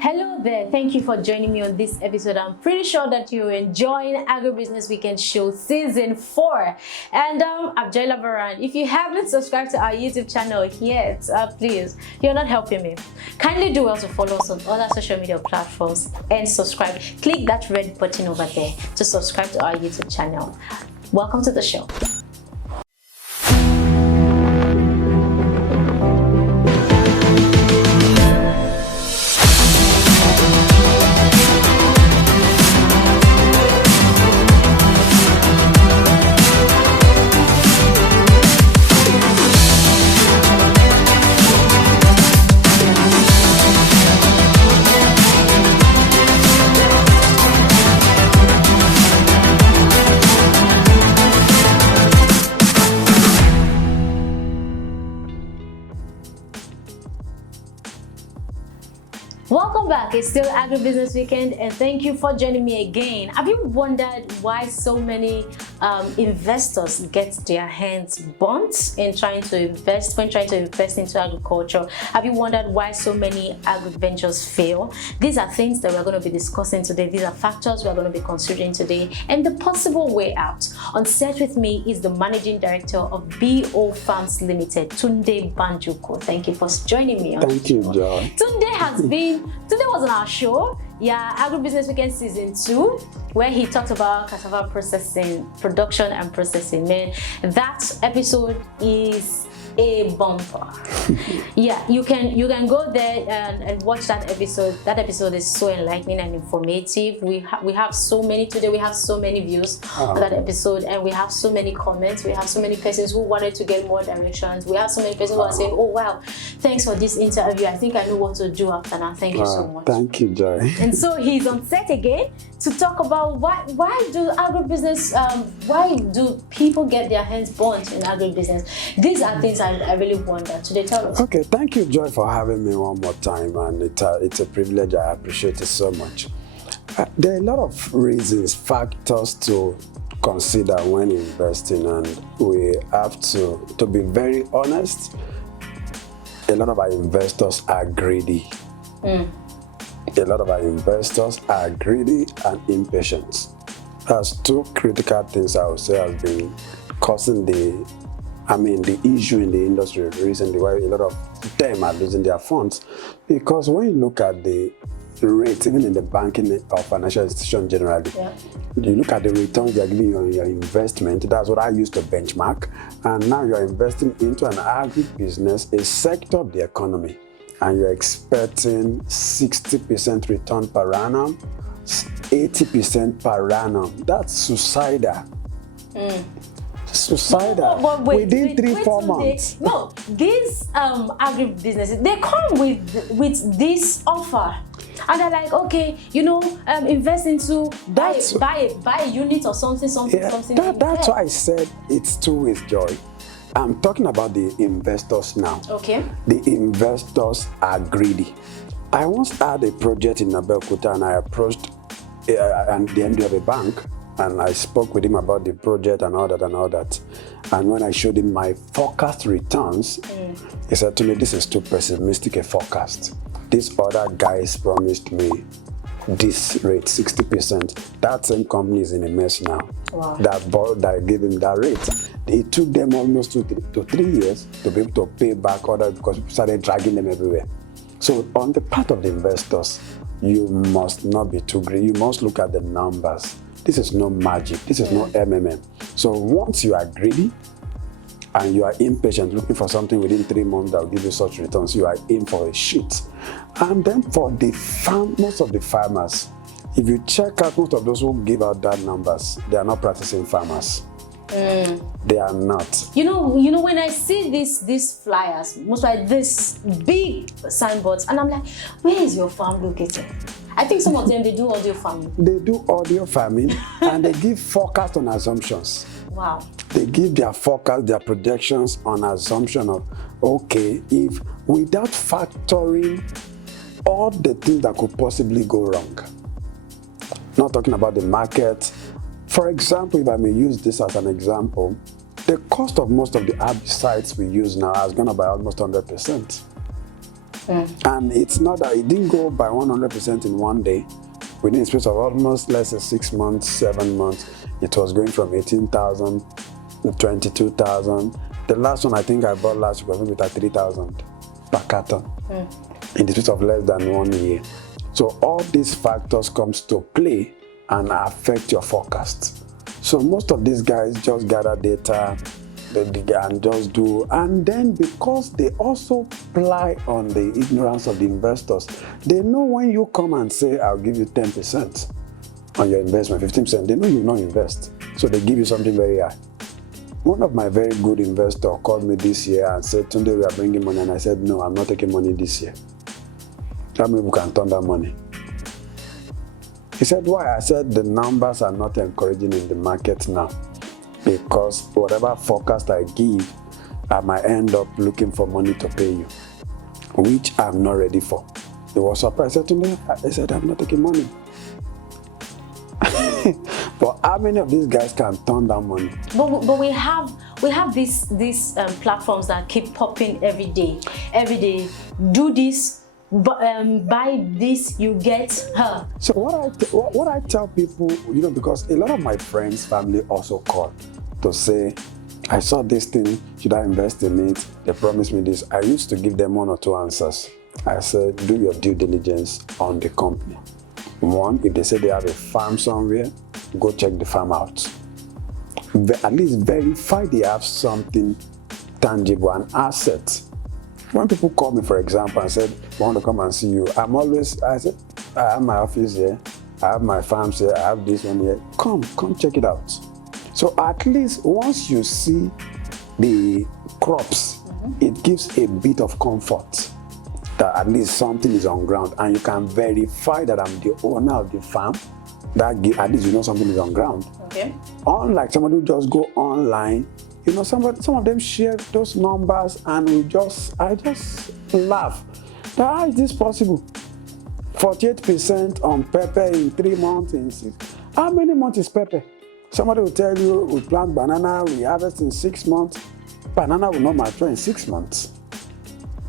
Hello there, thank you for joining me on this episode. I'm pretty sure that you're enjoying Agribusiness Weekend Show Season 4. And I'm Joy Labaran. If you haven't subscribed to our YouTube channel yet, please, you're not helping me. Kindly do well to follow us on other social media platforms and subscribe. Click that red button over there to subscribe to our YouTube channel. Welcome to the show. Welcome back. It's still Agribusiness Weekend, and thank you for joining me again. Have you wondered why so many investors get their hands burnt in trying to invest into agriculture? Have you wondered why so many agri ventures fail? These are things that we're going to be discussing today. These are factors we're going to be considering today and the possible way out. On set with me is the Managing Director of BO Farms Limited, Tunde Banjoko. Thank you for joining me. Thank you, John. Tunde was on our show, Agribusiness Weekend Season 2, where he talked about cassava processing, production and processing. Man, that episode is a bumper. You can go there and watch that episode. That episode is so enlightening and informative. We have so many today. We have so many views on that episode, and we have so many comments. We have so many persons who wanted to get more directions. We have so many persons who are saying, "Oh wow, thanks for this interview. I think I know what to do after now. Thank you so much." Thank you, Joy. And so he's on set again to talk about why do agribusiness, why do people get their hands burnt in agribusiness? These are things I really wonder. Today, tell us. Okay, thank you, Joy, for having me one more time, and it's a privilege. I appreciate it so much. There are a lot of reasons, factors to consider when investing, and we have to be very honest. A lot of our investors are greedy. A lot of our investors are greedy and impatient. That's two critical things I would say have been causing the issue in the industry recently, why a lot of them are losing their funds. Because when you look at the rates, even in the banking or financial institution generally, you look at the returns they are giving you on your investment. That's what I used to benchmark. And now you are investing into an agribusiness, a sector of the economy, and you're expecting 60% return per annum, 80% per annum. That's suicidal. Suicidal. Within 3-4 months. No, these agribusinesses, they come with this offer. And they're like, okay, invest into buy a unit or something. That's why I said it's two ways, Joy. I'm talking about the investors now. Okay. The investors are greedy. I once had a project in Abeokuta, and I approached the MD of a bank, and I spoke with him about the project and all that. And when I showed him my forecast returns, he said to me, "This is too pessimistic a forecast. These other guys promised me this rate, 60%. That same company is in a mess now." Wow. That gave him that rate. It took them almost 2 to 3 years to be able to pay back others because people started dragging them everywhere. So on the part of the investors, you must not be too greedy. You must look at the numbers. This is no magic. This is no MMM. So once you are greedy and you are impatient, looking for something within 3 months that will give you such returns, you are in for a shit. And then for most of the farmers, if you check out most of those who give out that numbers, they are not practicing farmers. They are not. You know, when I see these flyers, most like this big signboards, and I'm like, where is your farm located? I think some of them, they do audio farming. They do audio farming and they give forecast on assumptions. Wow. They give their forecast, their projections on assumption of, okay, if without factoring all the things that could possibly go wrong. Not talking about the market. For example, if I may use this as an example, the cost of most of the herbicides we use now has gone up by almost 100%. And it's not that it didn't go by 100% in one day. Within a space of almost, let's say, 6 months, 7 months, it was going from 18,000 to 22,000. The last one I think I bought last week was maybe 3,000 per carton in the space of less than 1 year. So all these factors comes to play and affect your forecast. So most of these guys just gather data and just do, and then because they also rely on the ignorance of the investors, they know when you come and say, I'll give you 10% on your investment, 15%, they know you will not invest. So they give you something very high. One of my very good investors called me this year and said, Tunde, we are bringing money. And I said, no, I'm not taking money this year. How many people can turn that money? He said, why? I said, the numbers are not encouraging in the market now. Because whatever forecast I give, I might end up looking for money to pay you, which I'm not ready for. He was surprised. I said to me, I said, I'm not taking money. But how many of these guys can turn down money? But we have these platforms that keep popping every day. Do this, buy this, you get her. So what I tell people, because a lot of my friends, family also call to say, I saw this thing, should I invest in it? They promised me this. I used to give them 1 or 2 answers. I said, do your due diligence on the company. 1, if they say they have a farm somewhere, go check the farm out. At least verify they have something tangible, an asset. When people call me, for example, and said, I want to come and see you, I said, I have my office here, I have my farms here, I have this one here. Come check it out. So at least once you see the crops, it gives a bit of comfort that at least something is on ground, and you can verify that I'm the owner of the farm. At least you know something is on ground. Okay. Unlike somebody who just go online, some of them share those numbers, and I just laugh. How is this possible? 48% on pepper in 3 months, in 6. How many months is pepper? Somebody will tell you, we plant banana, we harvest in 6 months. Banana will not mature in 6 months.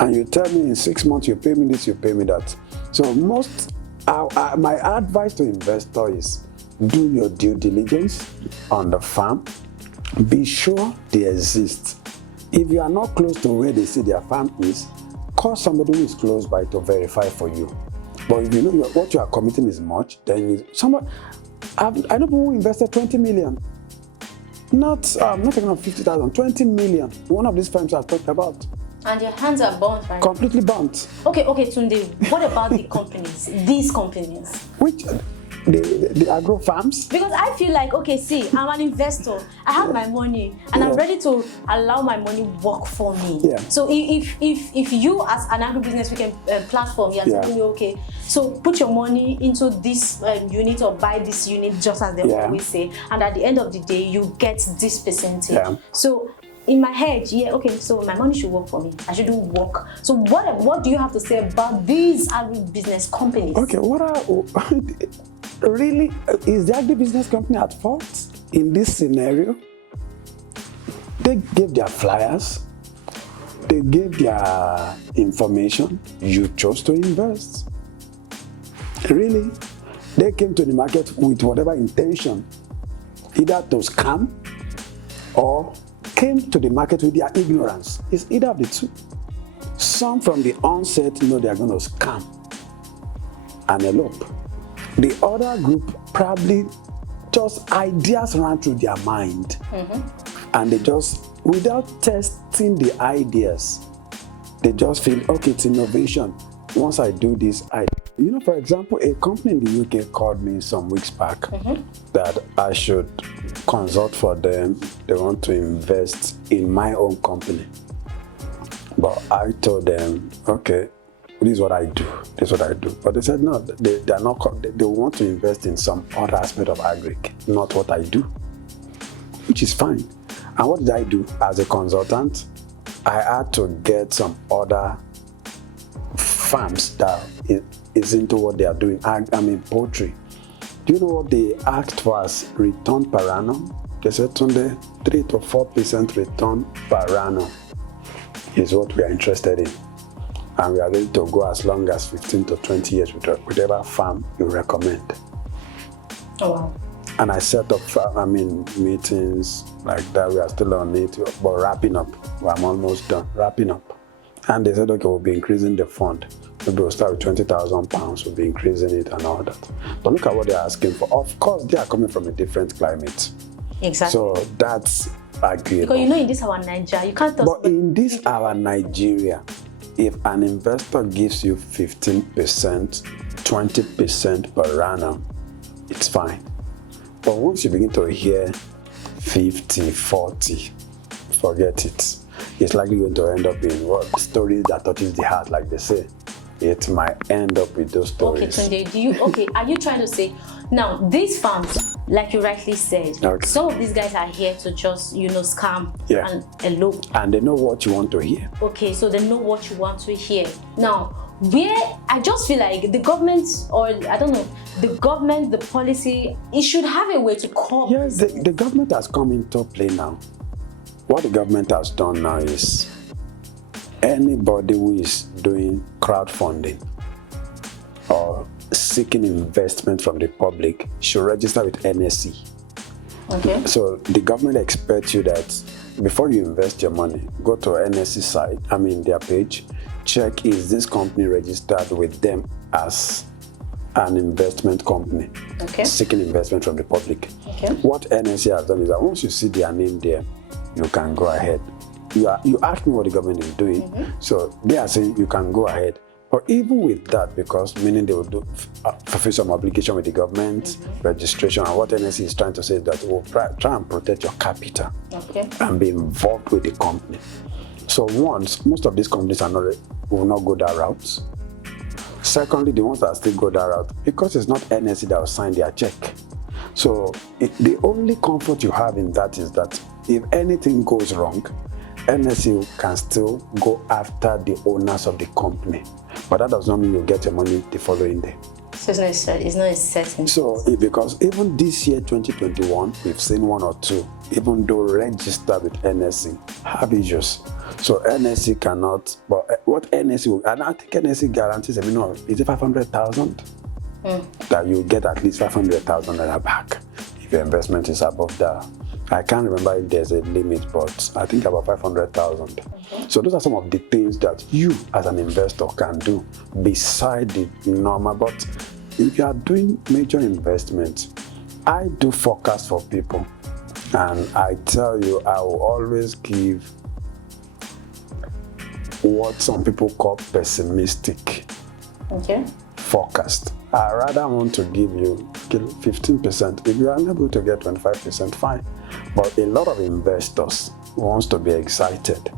And you tell me in 6 months, you pay me this, you pay me that. So my advice to investor is, do your due diligence on the farm. Be sure they exist. If you are not close to where they say their farm is, call somebody who is close by to verify for you. But if you know what you are committing is much, then I know people who invested 20 million. Not talking of 50,000, 20 million. One of these firms I talked about. And your hands are burnt, right? Completely burnt. Okay, Tunde, what about the companies, these companies? Which, the agro farms? Because I feel like, I'm an investor. I have my money, and I'm ready to allow my money work for me. Yeah. So if you as an agribusiness weekend platform, you're telling me, so put your money into this unit or buy this unit, just as they always say, and at the end of the day, you get this percentage. Yeah. So in my head, so my money should work for me. I shouldn't work. So what do you have to say about these agribusiness companies? Okay, really, is the agribusiness company at fault in this scenario? They gave their flyers, they gave their information, you chose to invest. Really, they came to the market with whatever intention, either to scam or came to the market with their ignorance. It's either of the two. Some from the onset know they are going to scam and elope. The other group probably just ideas ran through their mind, and they just, without testing the ideas, they just feel, it's innovation. Once I do this, for example, a company in the UK called me some weeks back that I should consult for them. They want to invest in my own company. But I told them, this is what I do. But they said, no, they are not. They want to invest in some other aspect of agric, not what I do, which is fine. And what did I do as a consultant? I had to get some other farms that is into what they are doing. Poultry. Do you know what they asked for as return per annum? They said, Tunde, 3 to 4% return per annum is what we are interested in. and we are ready to go as long as 15 to 20 years with whatever farm you recommend. Oh, wow. And I set up, meetings like that. We are still on it, but wrapping up. I'm almost done, wrapping up. And they said, okay, we'll be increasing the fund. Maybe we'll start with £20,000, we'll be increasing it and all that. But look at what they're asking for. Of course, they are coming from a different climate. Exactly. So that's agreeable. Because in this our Nigeria, you can't tell. But in this our Nigeria, if an investor gives you 15%, 20% per annum, it's fine. But once you begin to hear 50, 40, forget it. It's likely going to end up in what? Stories that touches the heart, like they say. It might end up with those stories. Okay, Tunde, are you trying to say, now, these farms, like you rightly said, okay, some of these guys are here to just, scam and elope. And they know what you want to hear. Okay, so they know what you want to hear. Now, I just feel like the government, or I don't know, the government, the policy, it should have a way to curb. Yes, the government has come into play now. What the government has done now is anybody who is doing crowdfunding or seeking investment from the public should register with NSE. Okay. So the government expects you that before you invest your money, go to NSE site, their page, check is this company registered with them as an investment company, seeking investment from the public. Okay. What NSE has done is that once you see their name there, you can go ahead. You asked me what the government is doing, so they are saying you can go ahead. But even with that, because meaning they will fulfill some obligation with the government, registration, and what NSE is trying to say is that we'll try and protect your capital and be involved with the company. So most of these companies will not go that route. Secondly, the ones that still go that route, because it's not NSE that will sign their check. So the only comfort you have in that is that if anything goes wrong, NSE can still go after the owners of the company. But that does not mean you get your money the following day. So it's not a certain. So because even this year, 2021, we've seen one or two, even though registered with NSE, have issues. So NSE cannot, but what NSE will, and I think NSE guarantees a minimum, is it 500,000? That you get at least 500,000 back if your investment is above that. I can't remember if there's a limit, but I think about 500,000. So those are some of the things that you as an investor can do beside the normal. But if you are doing major investments, I do forecast for people, and I tell you, I will always give what some people call pessimistic forecast. I rather want to give you 15%. If you are unable to get 25%, fine. But a lot of investors wants to be excited.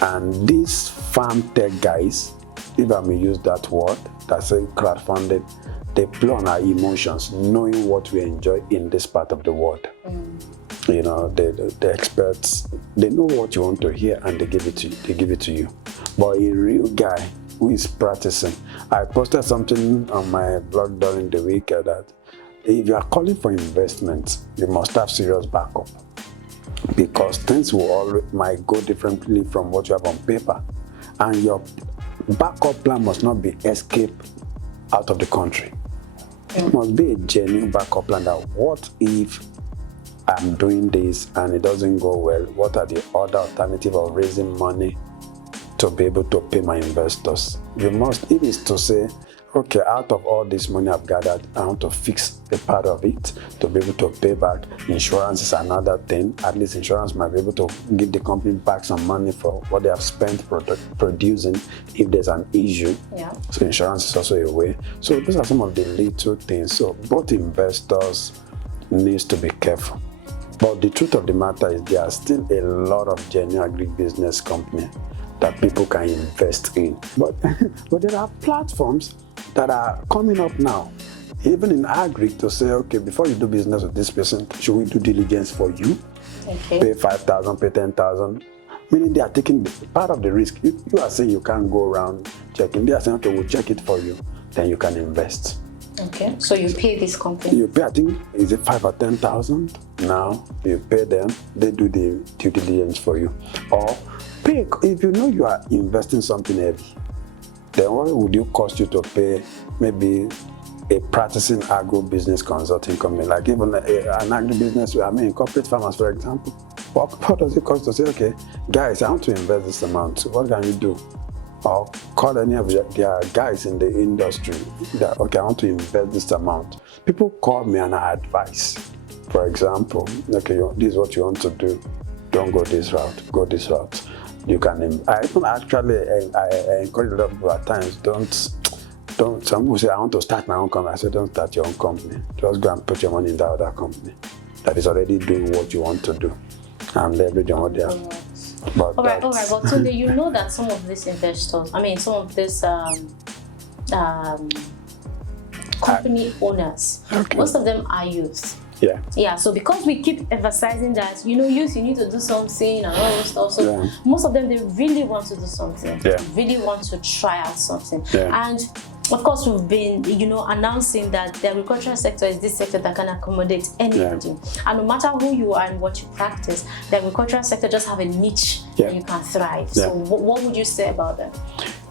And these farm tech guys, if I may use that word, that's a crowdfunded, they play on our emotions, knowing what we enjoy in this part of the world. The experts, they know what you want to hear and they give it to you. But a real guy who is practicing, I posted something on my blog during the week that if you are calling for investment, you must have serious backup, because things might go differently from what you have on paper, and your backup plan must not be escape out of the country. It must be a genuine backup plan that what if I'm doing this and it doesn't go well, what are the other alternatives of raising money to be able to pay my investors? You must, it is to say, okay, out of all this money I've gathered, I want to fix a part of it to be able to pay back. Insurance is another thing. At least insurance might be able to give the company back some money for what they have spent producing if there's an issue. So insurance is also a way. So those are some of the little things. So both investors needs to be careful. But the truth of the matter is there are still a lot of genuine agribusiness companies that people can invest in. But there are platforms that are coming up now, even in agri, to say, okay, before you do business with this person, should we do diligence for you? Pay 5,000, pay 10,000. Meaning they are taking part of the risk. You are saying you can't go around checking. They are saying, okay, we'll check it for you. Then you can invest. Okay, so you pay this company? You pay, I think, is it 5,000 or 10,000? Now, you pay them, they do the due diligence for you. Or pay, if you know you are investing something heavy, then what would it cost you to pay maybe a practicing agribusiness consulting company, like even an agribusiness, I mean, corporate farmers, for example? What does it cost to say, okay, guys, I want to invest this amount. What can you do? Or call any of their guys in the industry that, okay, I want to invest this amount. People call me and I advise. For example, okay, this is what you want to do. Don't go this route, go this route. You can, I even actually, I encourage a lot of people at times, don't, some people say, I want to start my own company. I say, don't start your own company. Just go and put your money in that other company that is already doing what you want to do and leverage on what they are. But all right. But Tunde, you know that some of these investors, I mean, some of these company owners, okay. Most of them are youth. Yeah. So because we keep emphasizing that, youth, you need to do something and all those stuff. So most of them, they really want to do something. Yeah. They really want to try out something. Yeah. And of course, we've been, announcing that the agricultural sector is this sector that can accommodate anybody. Yeah. And no matter who you are and what you practice, the agricultural sector just have a niche that you can thrive. Yeah. So what would you say about that?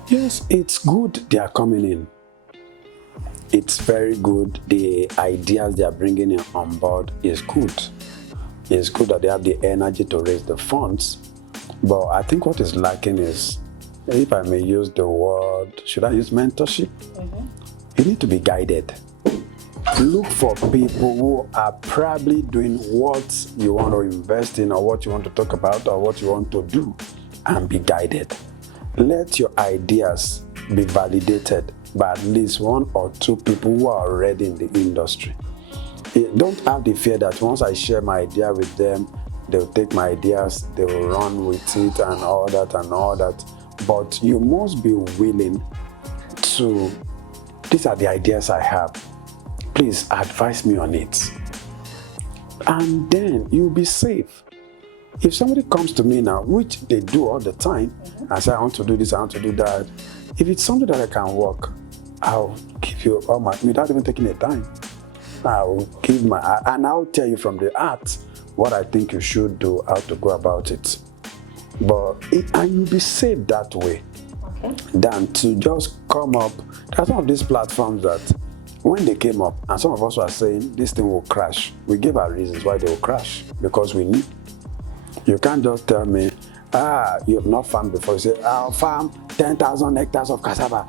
Yes, it's good they are coming in. It's very good. The ideas they are bringing in on board is good. It's good that they have the energy to raise the funds. But I think what is lacking is, if I may use the word, should I use mentorship? Mm-hmm. You need to be guided. Look for people who are probably doing what you want to invest in or what you want to talk about or what you want to do, and be guided. Let your ideas be validated by at least one or two people who are already in the industry. Don't have the fear that once I share my idea with them, they'll take my ideas, they will run with it and all that. But you must be willing to, these are the ideas I have. Please advise me on it. And then you'll be safe. If somebody comes to me now, which they do all the time, and say, I want to do this, I want to do that. If it's something that I can work, I'll give you all my, without even taking a time. I'll give and I'll tell you from the art what I think you should do, how to go about it. And you'll be safe that way, than to just come up. There are some of these platforms that when they came up, and some of us were saying this thing will crash. We gave our reasons why they will crash, because we knew. You can't just tell me, you have not farmed before. You say, I'll farm 10,000 hectares of cassava.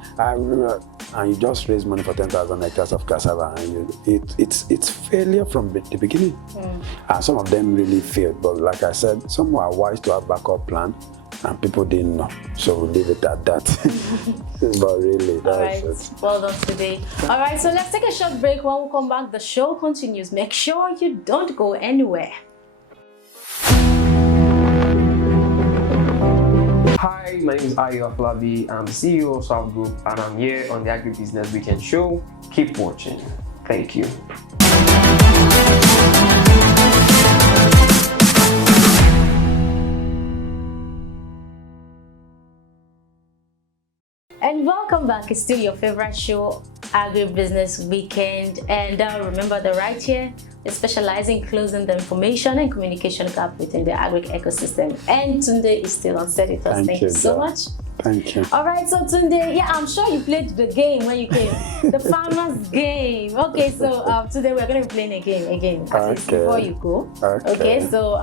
And you just raise money for 10,000 hectares of cassava. And it's failure from the beginning. And some of them really failed. But like I said, some were wise to have backup plan, and people didn't know. So we'll leave it at that. But really, that was it. Well done today. All right, so let's take a short break. When we come back, the show continues. Make sure you don't go anywhere. Hi, my name is Ayo Aflabi. I'm the CEO of South Group, and I'm here on the Agribusiness Weekend Show. Keep watching. Thank you. And welcome back. It's still your favorite show, Agribusiness Weekend. And remember that right here, we specialize in closing the information and communication gap within the agri ecosystem. And Tunde is still on set with us. Thank you so much. Thank you. All right, so Tunde, I'm sure you played the game when you came, the farmers game. Okay, so today we're going to be playing a game again. Before you go. Okay, so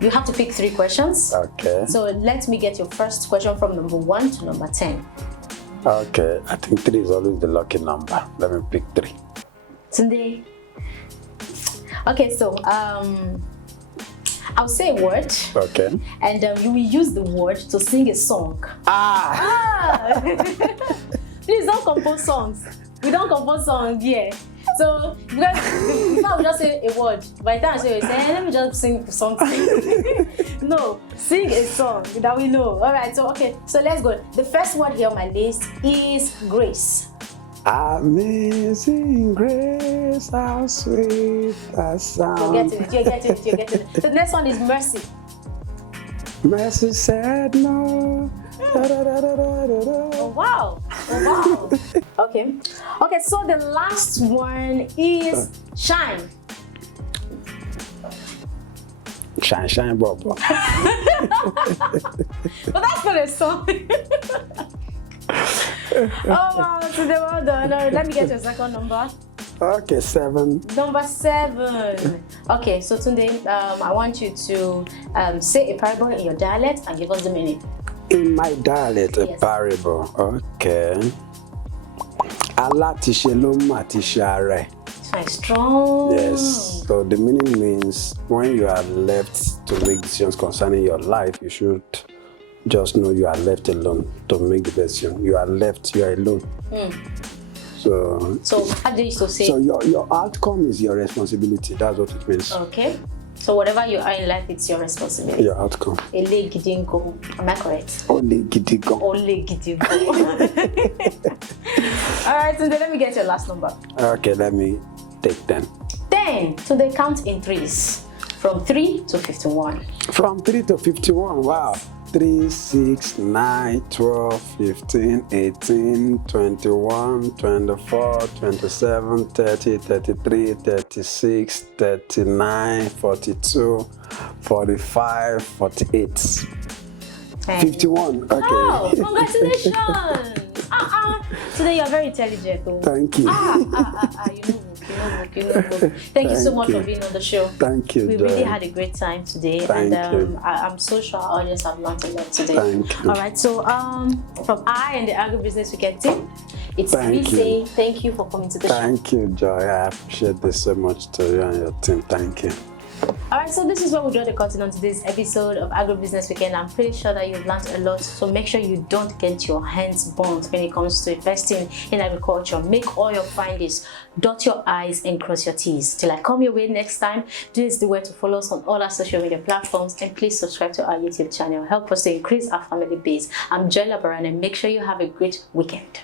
you have to pick 3 questions. Okay. So let me get your first question from number 1 to number 10. Okay, I think 3 is always the lucky number. Let me pick 3. Tunde. Okay, so I'll say a word. Okay. And you will use the word to sing a song. Please don't compose songs. We don't compose songs here. So, because before we just say a word, by the time I say, let me just sing something. No, sing a song that we know. All right, so okay, so let's go. The first word here on my list is grace. Amazing grace, how sweet the sound. You're getting it. The next one is mercy. Mercy said no. Oh wow. Okay, so the last one is shine. Shine, Bob. But that's not a song. Oh wow, Tunde, well done. All right, let me get your second number. Okay, 7. Number 7. Okay, so Tunde, I want you to say a parable in your dialect and give us the meaning. In my dialect, a Yes. parable. Okay. Alátiṣe ló mà ti ṣe ara ẹ̀. It's very strong. Yes. So the meaning means when you are left to make decisions concerning your life, you should just know you are left alone to make the decision. You are left, you are alone. So how do you used to say? so your outcome is your responsibility. That's what it means. Okay. So whatever you are in life, it's your responsibility. Your outcome. Ele gidingo. Am I correct? Only gidi gan. Ole gidingo. All right, so then let me get your last number. Okay, let me take 10. 10. So they count in threes, from 3 to 51. From 3 to 51, wow. 3, 6, 9, 12, 15, 18, 21, 24, 27, 30, 33, 36, 39, 42, 45, 48. 51, okay. Oh, congratulations! Today you're very intelligent. Oh. Thank you. You know. Thank you so much for being on the show. Thank you, We Joy. really had a great time today, Thank you. I'm so sure our audience have learned a lot today. Thank you. All right, so from I and the Agribusiness Weekend team, it's Thank me you. saying thank you for coming to the show. Thank you, Joy. I appreciate this so much to you and your team. Thank you. All right, so this is where we draw the curtain on today's episode of Agribusiness Weekend. I'm pretty sure that you've learned a lot, so make sure you don't get your hands burnt when it comes to investing in agriculture. Make all your findings, dot your I's and cross your T's. Till I come your way next time, do is the way to follow us on all our social media platforms, and please subscribe to our YouTube channel. Help us to increase our family base. I'm Joy Labaran, and make sure you have a great weekend.